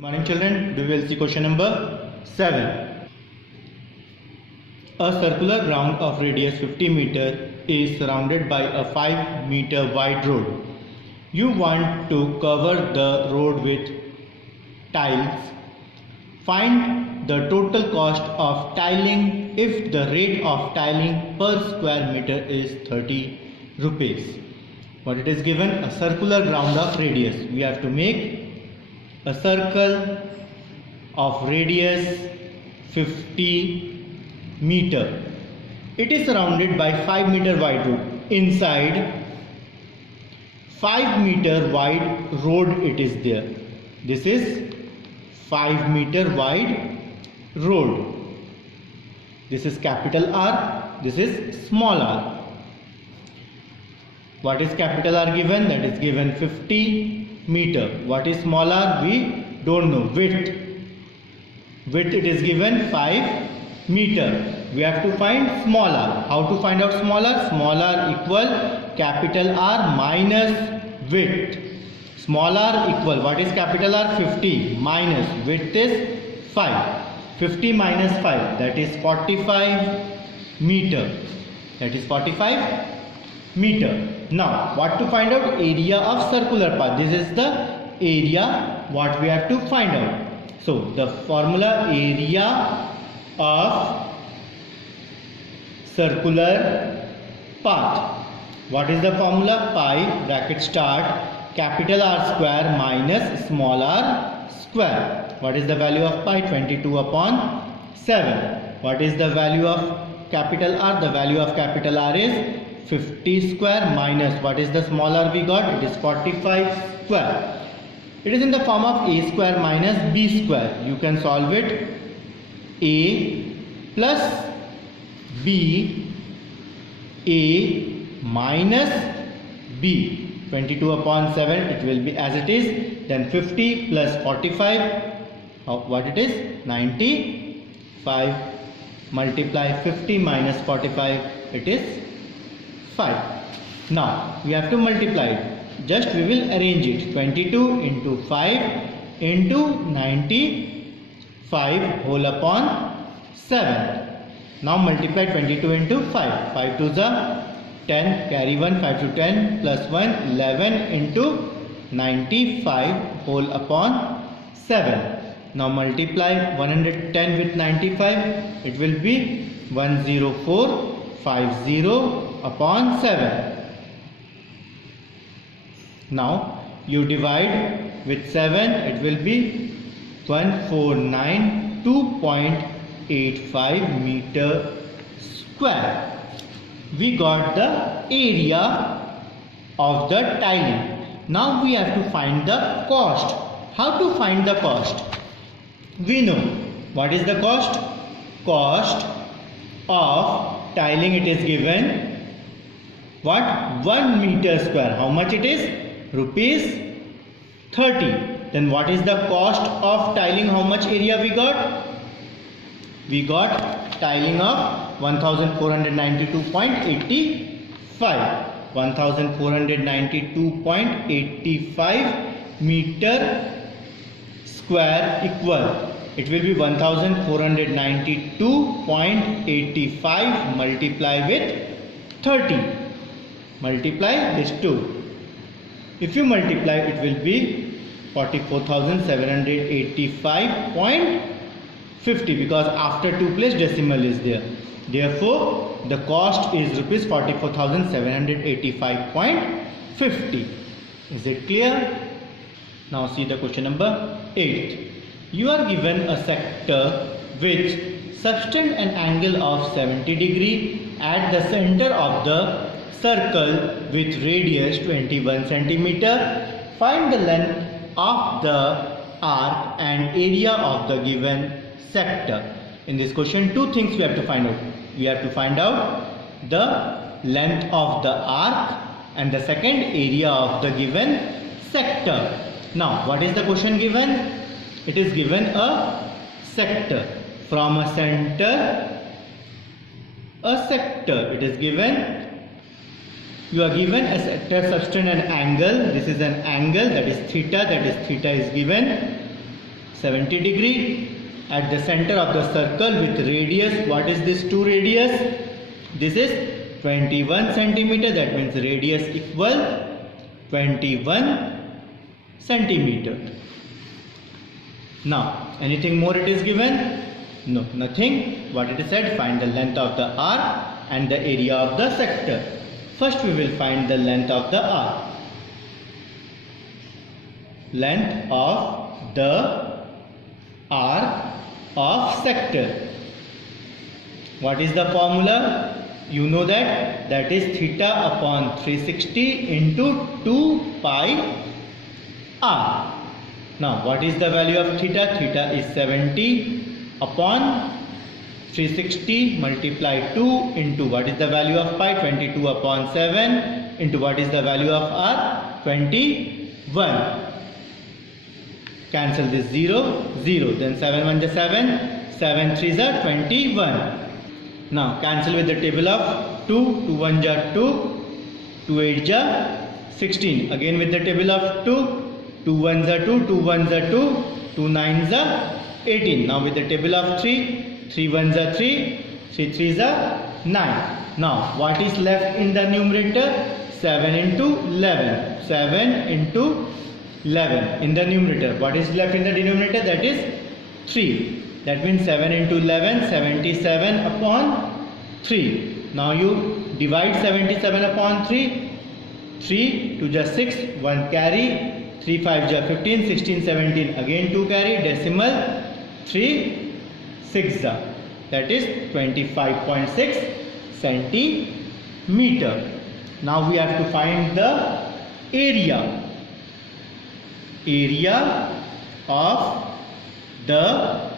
Morning children, we will see question number 7. A circular ground of radius 50 meter is surrounded by a 5 meter wide road. You want to cover the road with tiles. Find the total cost of tiling if the rate of tiling per square meter is 30 rupees. What it is given? A circular ground of radius. We have to make a circle of radius 50 meter. It is surrounded by 5 meter wide road. Inside 5 meter wide road it is there. This is 5 meter wide road. This is capital R. This is small r. What is capital R given? That is given 50 meter. What is small r? We don't know. Width it is given 5 meter. We have to find small r. How to find out small r? Small r equal capital R minus width. Small r equal, what is capital R? 50 minus width is 5. 50 minus 5, that is 45 meter. That is 45 meter. Now what to find out? Area of circular path. This is the area what we have to find out. So the formula, area of circular path. What is the formula? Pi bracket start capital R square minus small r square. What is the value of pi? 22 upon 7. What is the value of capital R? The value of capital R is 50 square minus, what is the small r we got? It is 45 square. It is in the form of a square minus b square. You can solve it. A plus b, a minus b. 22 upon 7, it will be as it is. Then 50 plus 45, what it is? 95. Multiply 50 minus 45, it is 5. Now we have to multiply it. Just we will arrange it. 22 into 5 into 95 whole upon 7. Now multiply 22 into 5. 5 to the 10, carry 1, 5 to 10 plus 1, 11 into 95 whole upon 7. Now multiply 110 with 95. It will be 10450 upon 7. Now you divide with 7, it will be 1492.85 meter square. We got the area of the tiling. Now we have to find the cost. How to find the cost? We know. What is the cost? Cost of tiling, it is given what? 1 meter square. How much it is? Rupees 30. Then what is the cost of tiling? How much area we got? We got tiling of 1492.85. 1492.85 meter square equal. It will be 1492.85 multiply with 30. Multiply this 2. If you multiply, it will be 44,785.50 because after 2 place decimal is there. Therefore, the cost is rupees 44,785.50. Is it clear? Now see the question number 8. You are given a sector which subtends an angle of 70 degree at the center of the circle with radius 21 centimeter. Find the length of the arc and area of the given sector. In this question, two things we have to find out. We have to find out the length of the arc and the second area of the given sector. Now what is the question given? It is given a sector. From a center, a sector. It is given. You are given a sector subtend an angle. This is an angle, that is theta. That is theta is given 70 degree. At the center of the circle with radius, what is this 2 radius? This is 21 centimeter. That means radius equal 21 centimeter. Now, anything more it is given? No, nothing. What it is said, find the length of the arc and the area of the sector. First we will find the length of the arc. Length of the arc of sector. What is the formula? You know that is theta upon 360 into 2 pi r. Now what is the value of theta? Theta is 70 upon 360 multiply 2 into what is the value of pi? 22 upon 7 into what is the value of r? 21. Cancel this 0, 0. Then 7 1 is 7, 7 3 is 21. Now cancel with the table of 2, 2 1 is 2, 2 8 is 16. Again with the table of 2, 2 1 is 2, 2 1 is 2, 2 9 is 18. Now with the table of 3, 3 1 is 3, 3 3 is 9. Now what is left in the numerator? 7 into 11. 7 into 11 in the numerator. What is left in the denominator? That is 3. That means 7 into 11, 77 upon 3. Now you divide 77 upon 3. 3 2 is 6, 1 carry, 3 5 is 15, 16 17 again 2 carry, decimal 3 6 that is 25.6 centimeter. Now we have to find the area of the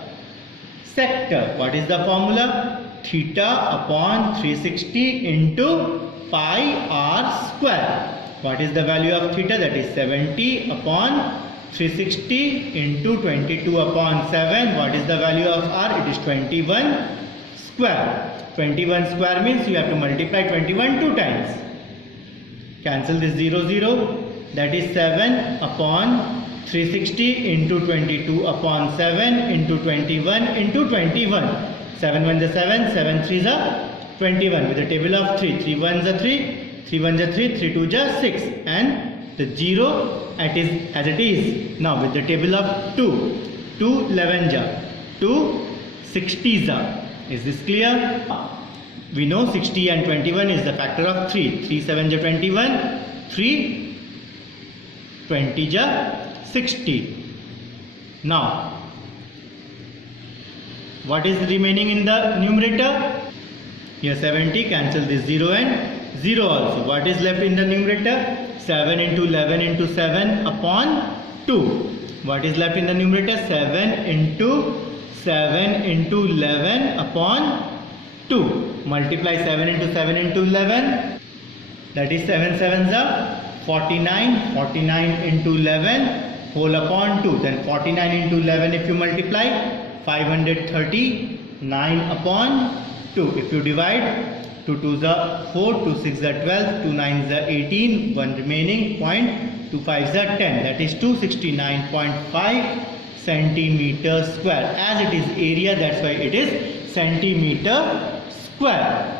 sector. What is the formula? Theta upon 360 into pi r square. What is the value of theta? That is 70 upon 360 into 22 upon 7. What is the value of r? It is 21 square. 21 square means you have to multiply 21 2 times. Cancel this 0 0. That is 7 upon 360 into 22 upon 7 into 21 into 21. 7 1 is 7, 7 3 is 21. With the table of 3, 3 1 is 3, 3 1 is 3, 3 2 is 6, and the 0 as it is. Now with the table of 2, 2 11 is 2 60 is this clear? We know 60 and 21 is the factor of 3. 3 7 is 21, 3 20 is 60. Now what is remaining in the numerator? Here 70, cancel this 0 and 0 also. What is left in the numerator? 7 into 11 into 7 upon 2. What is left in the numerator? 7 into 11 upon 2. Multiply 7 into 7 into 11. That is 7 sevens are 49. 49 into 11 whole upon 2. Then 49 into 11 if you multiply, 539 upon 2. If you divide, 2 2s are 4, 2 6s are 12, 2 9s are 18, 1 remaining, 0.25s are 10. That is 269.5 centimeter square. As it is area, that's why it is centimeter square.